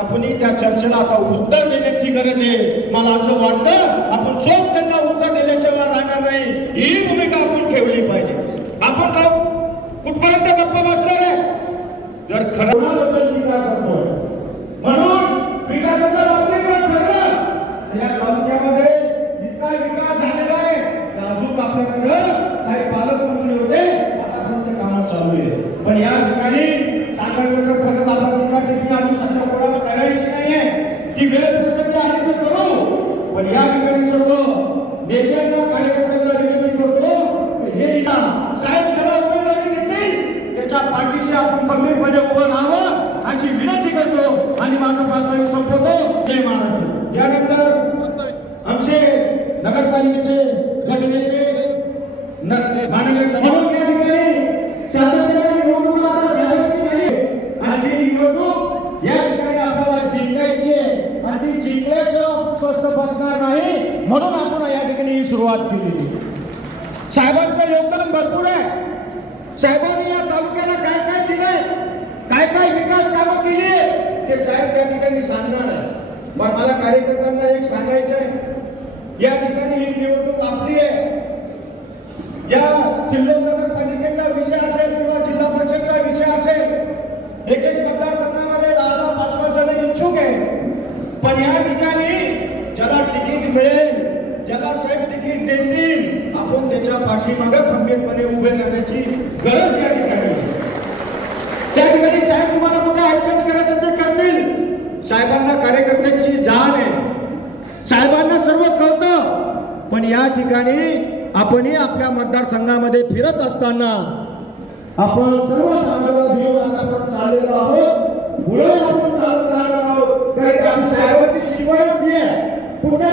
आपण त्या चर्चेला आता उत्तर देण्याची गरज आहे. मला असं वाटतं आपण चोख त्यांना उत्तर दिल्याशिवाय राहणार नाही. ही भूमिका आपण ठेवली पाहिजे. आपण का कुठपर्यंत गप्प बसणार आहे? जर खरं म्हणून विकासाच्या बाबतीत ठरलं या तालुक्यामध्ये इतका विकास झालेला आहे अजून आपल्याकडं साहेब पालकमंत्री होते आतापर्यंत कामं चालू आहे. पण या ठिकाणी सांगायचं तर खरं तर आपण टीका टिप्पणी अजून सध्या कोणाला करायची नाहीये ती वेळ प्रसंगी आली तर करू पण या ठिकाणी सर्व नेत्यांना कार्यकर्त्यांना विनंती करतो हे निदान साहेब ज्याला उमेदवारी देतील त्याच्या पाठीशी आपण गंभीरपणे उभं राहावं अशी विनंती करतो आणि माझं भाषण संपवतो. जय महाराष्ट्र यानंतर आमचे नगरपालिकेचे गटनेते माननीय म्हणून या ठिकाणी सातत्याने निवडणूक आता झाल्याची नाही. आणि निवडणूक या ठिकाणी आपल्याला जिंकायची आहे. आणि ती जिंकल्याशिवाय स्वस्त बसणार नाही. म्हणून आपण सुरुवात केली. साहेबांचं योगदान भरपूर आहे. साहेबांनी या तालुक्याला काय काय दिलंय काय काय विकास कामं केली ते साहेब त्या ठिकाणी सांगणार आहे पण मला कार्यकर्त्यांना एक सांगायचं आहे. या ठिकाणी ही निवडणूक आपली आहे. या सिल्लोड नगरपालिकेचा विषय असेल किंवा जिल्हा परिषदचा विषय असेल एक एक मतदारसंघामध्ये दहा दहा पाच पाच जण इच्छुक आहे पण या ठिकाणी ज्याला तिकीट मिळेल ज्याला साहेब तिकीट देतील आपण त्याच्या पाठीमाग खंबीरपणे उभे राहण्याची गरज या ठिकाणी त्या ठिकाणी साहेब तुम्हाला कुठे ऍडजस्ट करायचं ते करतील. साहेबांना कार्यकर्त्यांची जाण आहे. साहेबांना सर्व कळतं. पण या ठिकाणी आपणही आपल्या मतदारसंघामध्ये फिरत असताना आपण सर्व सांगायला आहोत. आपण साहेबांची शिवणच नाही पुढे